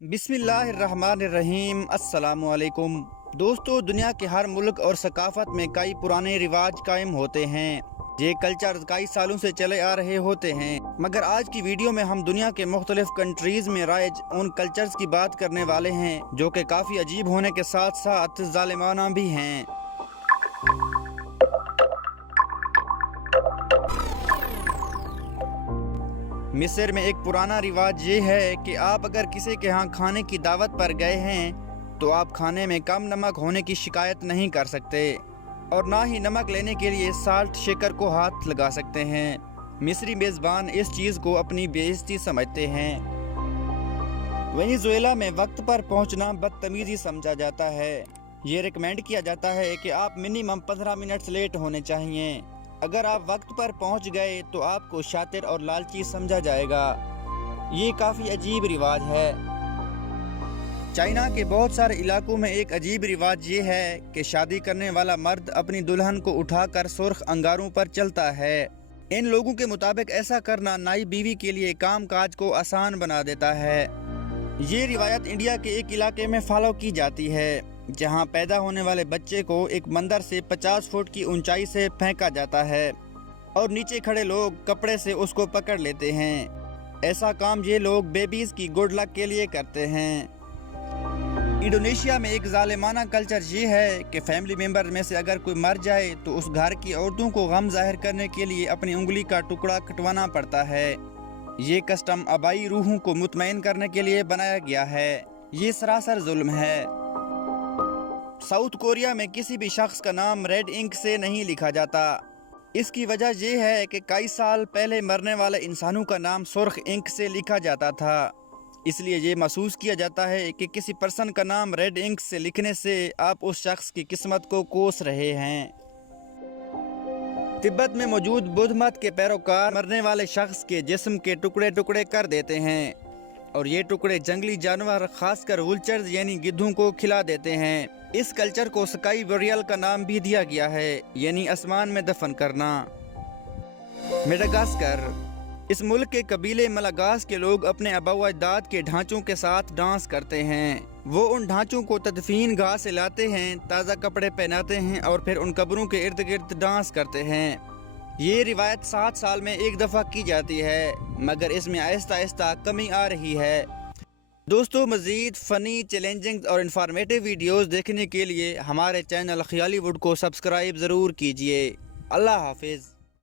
बिस्मिल्लाहिर्रहमानिर्रहीम। अस्सलाम वालेकुम दोस्तों, दुनिया के हर मुल्क और सकाफत में कई पुराने रिवाज कायम होते हैं। ये कल्चर कई सालों से चले आ रहे होते हैं, मगर आज की वीडियो में हम दुनिया के मुख्तलिफ कंट्रीज में राइज उन कल्चर्स की बात करने वाले हैं जो कि काफ़ी अजीब होने के साथ साथ जालिमाना भी हैं। मिस्र में एक पुराना रिवाज ये है कि आप अगर किसी के यहाँ खाने की दावत पर गए हैं तो आप खाने में कम नमक होने की शिकायत नहीं कर सकते और ना ही नमक लेने के लिए साल्ट शेकर को हाथ लगा सकते हैं। मिस्री मेज़बान इस चीज़ को अपनी बेइज्जती समझते हैं। वेनेजुएला में वक्त पर पहुंचना बदतमीजी समझा जाता है। ये रिकमेंड किया जाता है कि आप मिनिमम 15 मिनट लेट होने चाहिए। अगर आप वक्त पर पहुंच गए तो आपको शातिर और लालची समझा जाएगा। ये काफ़ी अजीब रिवाज है। चाइना के बहुत सारे इलाकों में एक अजीब रिवाज ये है कि शादी करने वाला मर्द अपनी दुल्हन को उठाकर सुर्ख अंगारों पर चलता है। इन लोगों के मुताबिक ऐसा करना नई बीवी के लिए काम काज को आसान बना देता है। ये रिवायत इंडिया के एक इलाके में फॉलो की जाती है जहां पैदा होने वाले बच्चे को एक मंदिर से 50 फुट की ऊंचाई से फेंका जाता है और नीचे खड़े लोग कपड़े से उसको पकड़ लेते हैं। ऐसा काम ये लोग बेबीज की गुड लक के लिए करते हैं। इंडोनेशिया में एक जालिमाना कल्चर ये है कि फैमिली मेंबर में से अगर कोई मर जाए तो उस घर की औरतों को गम जाहिर करने के लिए अपनी उंगली का टुकड़ा कटवाना पड़ता है। ये कस्टम आबाई रूहों को मुतमईन करने के लिए बनाया गया है। ये सरासर जुल्म है। साउथ कोरिया में किसी भी शख्स का नाम रेड इंक से नहीं लिखा जाता। इसकी वजह यह है कि कई साल पहले मरने वाले इंसानों का नाम सुर्ख इंक से लिखा जाता था, इसलिए ये महसूस किया जाता है कि किसी पर्सन का नाम रेड इंक से लिखने से आप उस शख्स की किस्मत को कोस रहे हैं। तिब्बत में मौजूद बुद्ध मत के पैरोकार मरने वाले शख्स के जिस्म के टुकड़े टुकड़े कर देते हैं और ये टुकड़े जंगली जानवर खासकर वुल्चर्स यानी गिद्धों को खिला देते हैं। इस कल्चर को स्काई बरियल का नाम भी दिया गया है, यानी आसमान में दफन करना। मेडागास्कर, इस मुल्क के कबीले मलागास के लोग अपने आबाओ अजदाद के ढांचों के साथ डांस करते हैं। वो उन ढांचों को तदफीन गाह से लाते हैं, ताज़ा कपड़े पहनाते हैं और फिर उन कब्रों के इर्द गिर्द डांस करते हैं। ये रिवायत 7 साल में एक दफ़ा की जाती है, मगर इसमें आहिस्ता आहिस्ता कमी आ रही है। दोस्तों, मज़ीद फ़नी, चैलेंजिंग और इन्फॉर्मेटिव वीडियोस देखने के लिए हमारे चैनल ख़यालीवुड को सब्सक्राइब ज़रूर कीजिए। अल्लाह हाफिज़।